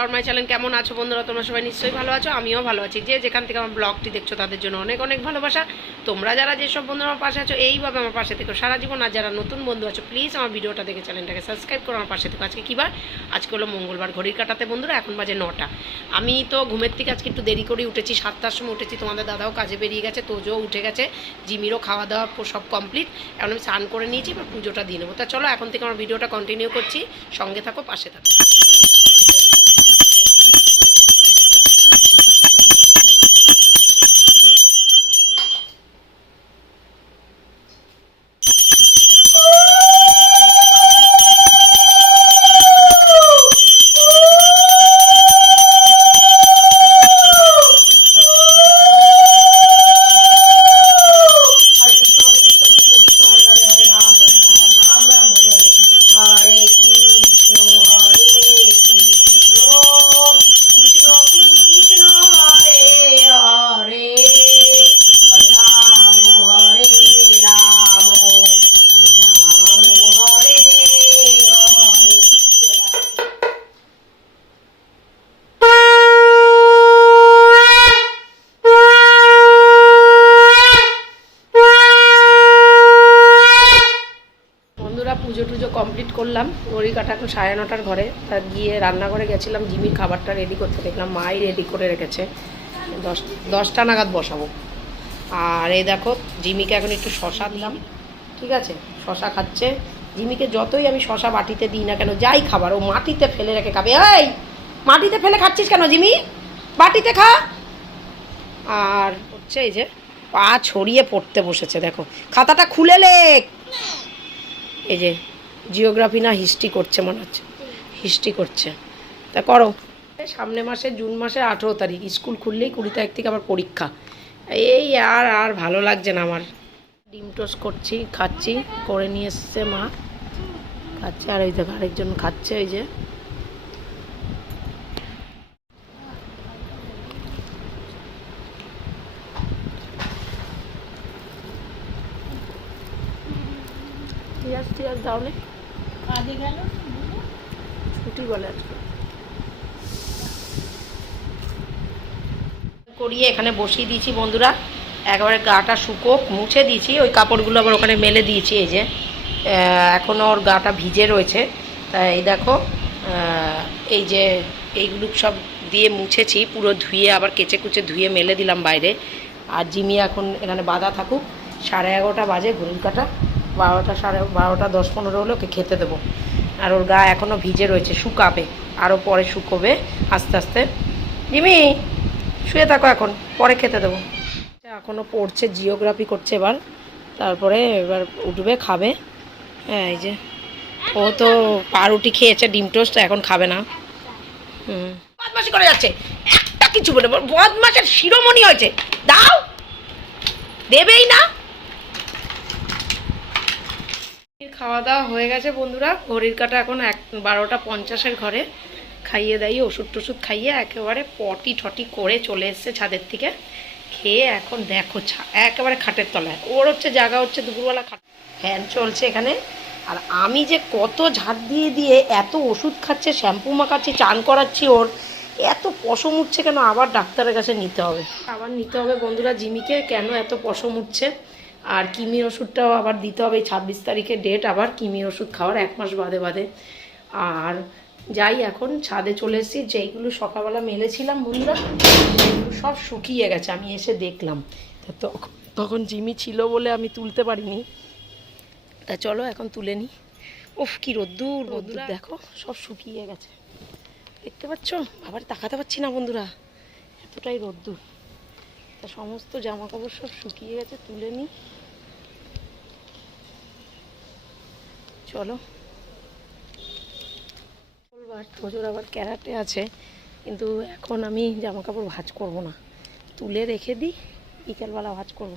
Hour my channel কেমন আছো বন্ধুরা? তোমরা সবাই নিশ্চয়ই ভালো আছো, আমিও ভালো আছি। যে যেখান থেকে আমার ব্লগটি দেখছ, তাদের জন্য অনেক অনেক ভালোবাসা। তোমরা যারা যেসব বন্ধুরা আমার পাশে আছো, এইভাবে আমার পাশে থেকো সারা জীবন। আর যারা নতুন বন্ধু আছো প্লিজ আমার ভিডিওটা দেখে চ্যানেলটাকে সাবস্ক্রাইব করো আমার পাশে থেকো। আজকে কী বার? আজকে হলো মঙ্গলবার, ঘড়ির কাটাতে বন্ধুরা, এখন বাজে নটা। আমি তো ঘুমের থেকে আজকে একটু দেরি করে উঠেছি, সাতটার সময় উঠেছি। তোমাদের দাদাও কাজে বেরিয়ে গেছে তোজও উঠে গেছে। জিমিরও খাওয়া দাওয়া সব কমপ্লিট এখন আমি স্নান করে নিয়েছি, এবার পুজোটা দিয়ে নেব। তা চলো, এখন থেকে আমার ভিডিওটা কন্টিনিউ করছি। সঙ্গে থাকো, পাশে থাকো। ঘড়ি কাটা এখন সাড়ে নটার ঘরে। তা গিয়ে রান্নাঘরে গেছিলাম জিমির খাবারটা রেডি করতে দেখলাম, মাই রেডি করে রেখেছে। দশ, দশটা নাগাদ বসাবো। আর এই দেখো, জিমিকে এখন একটু শশা দিলাম, ঠিক আছে? শশা খাচ্ছে। জিমিকে যতই আমি শশা বাটিতে দিই না কেন, যাই খাবার, ও মাটিতে ফেলে রেখে খাবে। এই, মাটিতে ফেলে খাচ্ছিস কেন, জিমি? বাটিতে খা। আর হচ্ছে এই যে, পা ছড়িয়ে পড়তে বসেছে, দেখো। খাতাটা খুলে লেখ। এই যে জিওগ্রাফি না হিস্ট্রি করছে মনে হচ্ছে। হিস্ট্রি করছে। তা করো। সামনে মাসে, জুন মাসে আঠেরো তারিখ, স্কুল খুললেই কুড়ি তারিখ থেকে আবার পরীক্ষা। এই আর আর ভালো লাগছে না আমার। ডিম টোস্ট করছি, খাচ্ছি, করে নিয়ে এসছে মা। খাচ্ছে আর ওই দেখো, আরেকজন খাচ্ছে ওই যে। কাজে গেল ছুটি বলে আজকে। করিয়ে এখানে বসিয়ে দিয়েছি বন্ধুরা। একবারে গাটা শুকোক মুছে দিয়েছি। ওই কাপড়গুলো আবার ওখানে মেলে দিয়েছি এই যে। এখনও ওর গাটা ভিজে রয়েছে। তা এই দেখো এই যে এইগুলো সব দিয়ে মুছেছি পুরো ধুয়ে আবার কেচে কুচে ধুয়ে মেলে দিলাম বাইরে। আর জিমি এখন এখানে বাঁধা থাকুক। সাড়ে এগারোটা বাজে ঘড়ির কাটা। বারোটা সাড়ে বারোটা দশ পনেরো হলে ওকে খেতে দেবো। আর ওর গা এখনও ভিজে রয়েছে, শুকাবে। আরও পরে শুকোবে, আস্তে আস্তে। জিমি, শুয়ে থাকো এখন, পরে খেতে দেবো। এখনও পড়ছে, জিওগ্রাফি করছে এবার। তারপরে এবার উঠবে, খাবে। হ্যাঁ এই যে। ও তো পাউরুটি খেয়েছে, ডিম টোস্ট, এখন খাবে না। হুম। বদমাসি করে যাচ্ছে। একটা কিছু বলে বদমাসের শিরোমণি হয়েছে। দাও। দেবেই না। খাওয়া দাওয়া হয়ে গেছে বন্ধুরা। ঘড়ির কাটা এখন এক, বারোটা পঞ্চাশের ঘরে। খাইয়ে দাইয়ে ওষুধ টষুধ খাইয়ে একেবারে পটি ঠটি করে চলে এসছে ছাদের থেকে। খেয়ে এখন দেখো একেবারে খাটের তলায়। ওর হচ্ছে জায়গা হচ্ছে দুপুরবেলা খাট ফ্যান চলছে এখানে। আর আমি যে কত ঝাড় দিয়ে দিয়ে এত ওষুধ খাচ্ছে, শ্যাম্পু মাখাচ্ছি, চান করাচ্ছি ওর, এত পশম উঠছে কেন? আবার ডাক্তারের কাছে নিতে হবে। আবার নিতে হবে বন্ধুরা জিমিকে, কেন এত পশম উঠছে? আর কিমির ওষুধটাও আবার দিতে হবে ছাব্বিশ তারিখে ডেট আবার কিমির ওষুধ খাওয়ার এক মাস বাদে বাদে। আর যাই এখন ছাদে চলে এসেছি যেইগুলো সকালবেলা মেলেছিলাম বন্ধুরা সেগুলো সব শুকিয়ে গেছে আমি এসে দেখলাম। তা তখন তখন জিমি ছিল বলে আমি তুলতে পারিনি। তা চলো এখন তুলে নিই উফ কি রোদ্দুর রোদ্দুর দেখো সব শুকিয়ে গেছে। দেখতে পাচ্ছ? আবার তাকাতে পারছি না বন্ধুরা। এতটাই রোদ্দুর। তা সমস্ত জামা কাপড় সব শুকিয়ে গেছে, তুলে নিই চলো। মঙ্গলবার আবার ক্যারাটে আছে, কিন্তু এখন আমি জামা কাপড় ভাঁজ করব না। তুলে রেখে দিই, বিকেলবেলা ভাঁজ করব।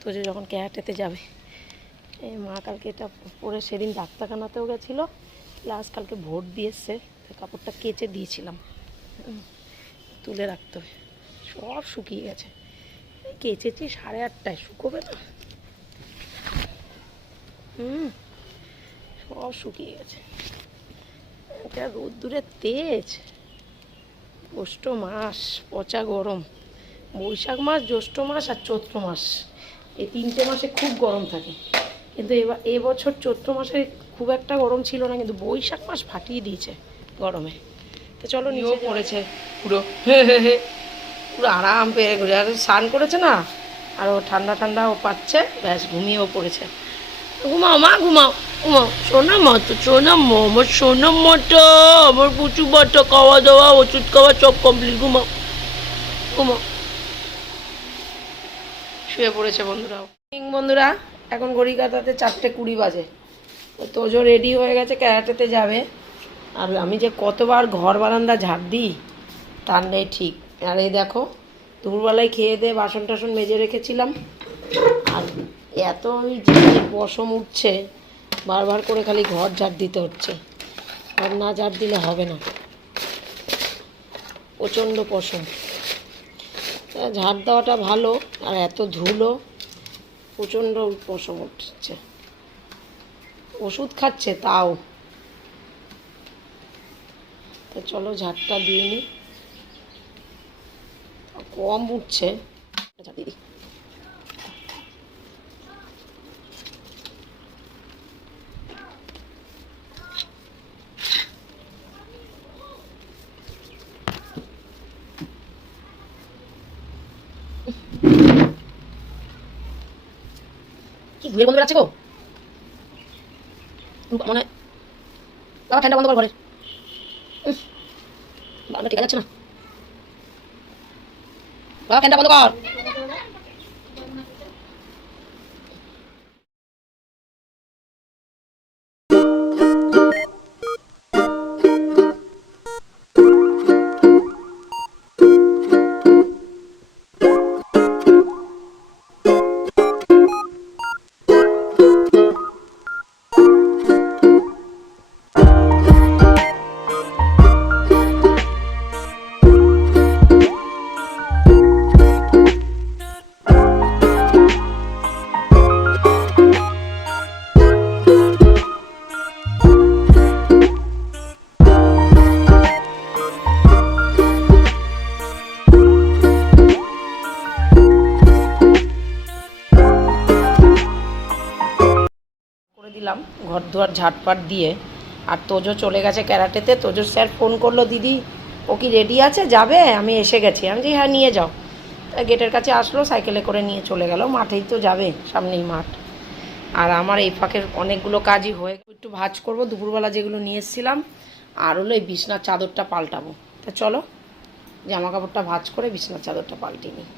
তোজো যখন ক্যারাটেতে যাবে। মা কালকে এটা পরে সেদিন ডাক্তারখানাতেও গেছিল, প্লাস কালকে ভোট দিয়ে এসছে কাপড়টা কেচে দিয়েছিলাম। তুলে রাখতে হবে। সব শুকিয়ে গেছে। কেচেছি সাড়ে আটটায় শুকোবে না? হুম সব শুকিয়ে গেছে। এটা রোদ্দুরের তেজ। জ্যৈষ্ঠ মাস পচা গরম। বৈশাখ মাস জ্যৈষ্ঠ মাস আর চৈত্র মাস। এই তিনটে মাসে খুব গরম থাকে। কিন্তু এবার এবছর চৈত্র মাসে খুব একটা গরম ছিল না কিন্তু বৈশাখ মাস ফাটিয়ে দিয়েছে গরমে। তো চলো নিচে পড়েছে পুরো। পুরো আরাম পেয়ে ঘুরে আর স্নান করেছে না, আর ও ঠান্ডা ঠান্ডা ও পাচ্ছে, ব্যাস ঘুমিয়েও পড়েছে। ঘুমাও মা, ঘুমাও ঘুমাও। সোনা মা তো সোনা মা আমার সোনা মাটা আমার প্রচুর বাটা, খাওয়া দাওয়া, ওষুধ খাওয়া সব কমপ্লিট ঘুমাও ঘুমাও। শুয়ে পড়েছে বন্ধুরাও। বন্ধুরা, এখন ঘড়ি চারটে কুড়ি বাজে। তোজো রেডি হয়ে গেছে, ক্যারাটেতে যাবে। আর আমি যে কতবার ঘর বারান্দা ঝাড় দিই, তার নেই ঠিক। আর এই দেখো, দুপুরবেলায় খেয়ে দিয়ে বাসন টাসন মেজে রেখেছিলাম। আর এত ওই জিনিসের পশম উঠছে, বারবার করে খালি ঘর ঝাড় দিতে হচ্ছে। ঘর না ঝাড় দিলে হবে না। প্রচণ্ড পশম। ঝাড় দেওয়াটা ভালো, আর এত ধুলো, প্রচণ্ড পশম উঠছে। ওষুধ খাচ্ছে তাও। তো চলো ঝাড়টা দিয়ে নিই কম উঠছে। ঝাড় দিয়ে কি আছে গো? মনে বাবা, ফ্যানটা বন্ধ কর ঘরের। যাচ্ছে না। ফ্যানটা বন্ধ করে। দুয়ার ঝাটপাট দিয়ে। আর তোজো চলে গেছে ক্যারাটেতে। তোজো স্যার ফোন করল, দিদি, ও কি রেডি আছে? যাবে? আমি এসে গেছি। আমি যে হ্যাঁ নিয়ে যাও। গেটের কাছে আসলো, সাইকেলে করে নিয়ে চলে গেল। মাঠেই তো যাবে, সামনেই মাঠ। আর আমার এই ফাঁকের অনেকগুলো কাজই হয়ে একটু ভাজ করব, দুপুরবেলা যেগুলো নিয়ে এসেছিলাম। আর হলো এই বিছনার চাদরটা পাল্টাবো। তা চলো জামা কাপড়টা ভাজ করে বিছনার চাদরটা পাল্টে নিই।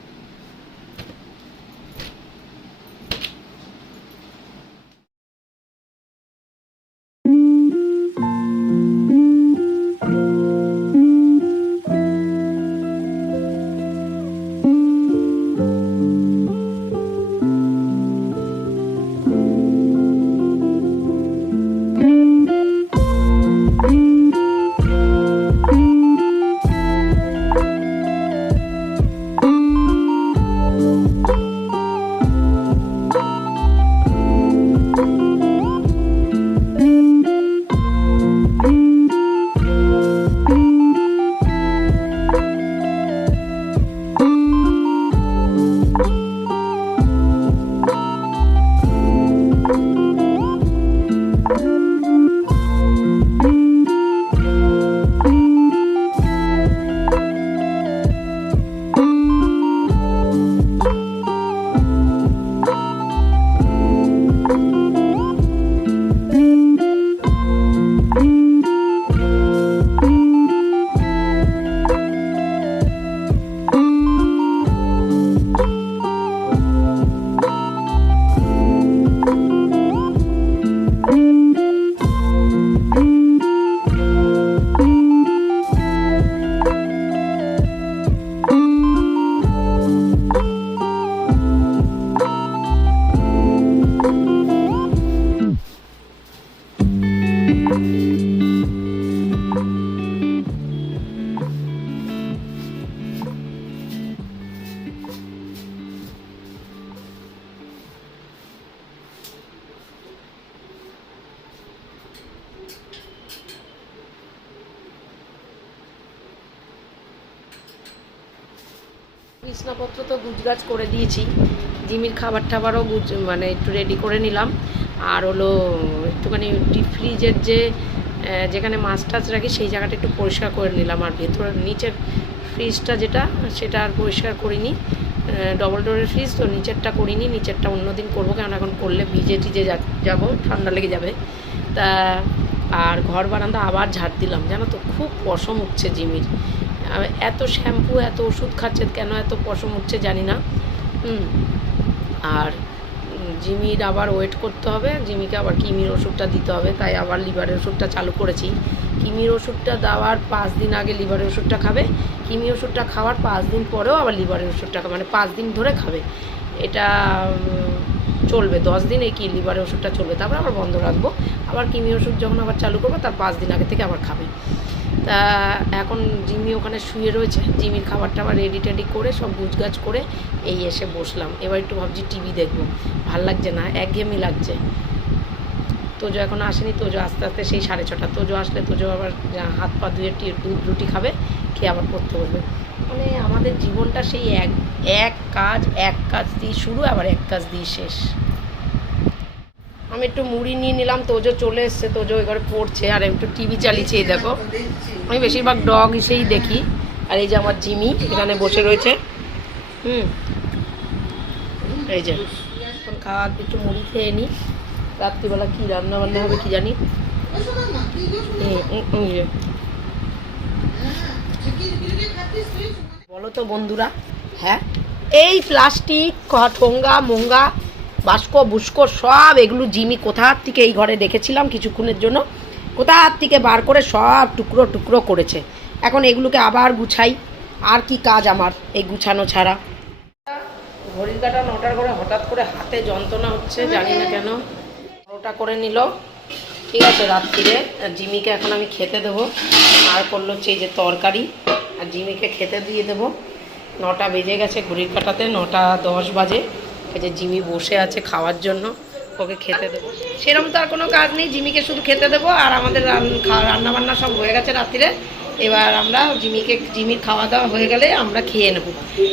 বিছনাপত্র তো গুজগাছ করে দিয়েছি। জিমির খাবার টাবারও গুজ মানে একটু রেডি করে নিলাম। আর হলো একটুখানি ডিপ ফ্রিজের যে যেখানে মাছ টাছ রাখি, সেই জায়গাটা একটু পরিষ্কার করে নিলাম। আর ভেতরের নিচের ফ্রিজটা যেটা, সেটা আর পরিষ্কার করিনি। ডবল ডোরের ফ্রিজ তো নিচেরটা করিনি, নিচেরটা অন্যদিন করব। কারণ এখন করলে ভিজে টিজে যাব, ঠান্ডা লেগে যাবে। তা, আর ঘর বারান্দা আবার ঝাড় দিলাম, জানো তো? খুব পশম উঠছে জিমির। এত শ্যাম্পু, এত ওষুধ খাচ্ছে, কেন এত পশম উঠছে জানি না। হুম। আর জিমির আবার ওয়েট করতে হবে, জিমিকে আবার কিমির ওষুধটা দিতে হবে, তাই আবার লিভারের ওষুধটা চালু করেছি। কিমির ওষুধটা দেওয়ার পাঁচ দিন আগে লিভারের ওষুধটা খাবে কিমি ওষুধটা খাওয়ার পাঁচ দিন পরেও আবার লিভারের ওষুধটা খাবে মানে পাঁচ দিন ধরে খাবে। এটা চলবে, দশ দিন এই কি লিভারের ওষুধটা চলবে। তারপর আবার বন্ধ রাখব। আবার কিমি ওষুধ যখন আবার চালু করব, তার পাঁচ দিন আগে থেকে আবার খাবে। তা এখন জিমি ওখানে শুয়ে রয়েছে। জিমির খাবারটা আবার রেডি টেডি করে, সব গুছগাছ করে এই এসে বসলাম। এবার একটু ভাবছি টিভি দেখব। ভালো লাগছে না, একঘেয়েমি লাগছে। তোজো এখন আসেনি, তোজো আস্তে আস্তে সেই সাড়ে ছটা। তোজো আসলে তোজো আবার হাত পা ধুয়ে দুধ রুটি খাবে, খেয়ে আবার পড়তে বসবে। মানে আমাদের জীবনটা সেই এক এক কাজ এক কাজ দিয়ে শুরু, আবার এক কাজ দিয়ে শেষ। আমি একটু মুড়ি নিয়ে নিলাম, তোজো চলে এসছে, তোজো ঘরে পড়ছে, আর একটু টিভি চালিয়েছে, এই দেখো। আমি বেশিরভাগ ডগ হিসেই দেখি, আর এই যে আমার জিমি এখানে বসে রয়েছে। হুম। এই যে, এখন খাওয়া একটু মুড়ি খেয়ে নিই রাত্রিবেলা কী রান্না বান্না হবে কি জানি? হুম। বলো তো বন্ধুরা হ্যাঁ? এই প্লাস্টিক ঠোঙ্গা মোঙ্গা বাস্কো বুস্কো সব এগুলো জিমি কোথার থেকে এই ঘরে রেখেছিলাম কিছুক্ষণের জন্য? কোথার থেকে বার করে সব টুকরো টুকরো করেছে? এখন এগুলোকে আবার গুছাই। আর কি কাজ আমার এই গুছানো ছাড়া? ঘড়ির কাটা নটার করে হঠাৎ করে হাতে যন্ত্রণা হচ্ছে, জানি না কেন। ওটা করে নিল। ঠিক আছে, রাত্রিরে জিমিকে এখন আমি খেতে দেবো। আর করল হচ্ছে এই যে তরকারি। আর জিমিকে খেতে দিয়ে দেবো। নটা বেজে গেছে ঘড়ির কাটাতে, নটা দশ বাজে। যে জিমি বসে আছে খাওয়ার জন্য, ওকে খেতে দেবো। সেরকম তো আর কোনো কাজ নেই, জিমিকে শুধু খেতে দেবো আর আমাদের রান্না বান্না সব হয়ে গেছে রাত্রিরে। এবার আমরা জিমিকে, জিমির খাওয়া দাওয়া হয়ে গেলে আমরা খেয়ে নেব।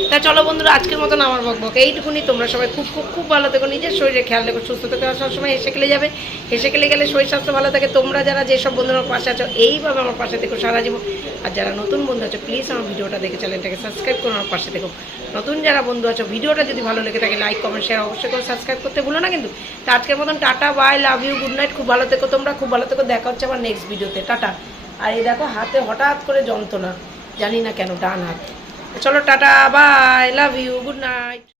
তা চলো বন্ধুরা, আজকের মতন আমার বক বক। এইটুকুনি তোমরা সবাই খুব খুব খুব ভালো থেকো, নিজের শরীরে খেয়াল রেখো, সুস্থ থেকো। সবসময় হেসে খেলে যাবে। হেসে খেলে গেলে শরীর স্বাস্থ্য ভালো থাকে। তোমরা যারা যেসব বন্ধুরা আমার পাশে আছো, এইভাবে আমার পাশে থেকো সারা জীবন। আর যারা নতুন বন্ধু আছো প্লিজ আমার ভিডিওটা দেখে চ্যানেলটাকে সাবস্ক্রাইব করো আমার পাশে থেকো। নতুন যারা বন্ধু আছো, ভিডিওটা যদি ভালো লেগে থাকে লাইক কমেন্ট শেয়ার অবশ্যই করে সাবস্ক্রাইব করতে ভুলো না কিন্তু। তা আজকের মতন tata bye love you good night খুব ভালো থেকো তোমরা, খুব ভালো থেকো। দেখা হচ্ছে আমার নেক্সট ভিডিওতে টাটা। আর এই দেখো, হাতে হঠাৎ করে যন্ত্রণা। জানি না কেন, ডান হাত। চলো, tata, bye, love you, good night.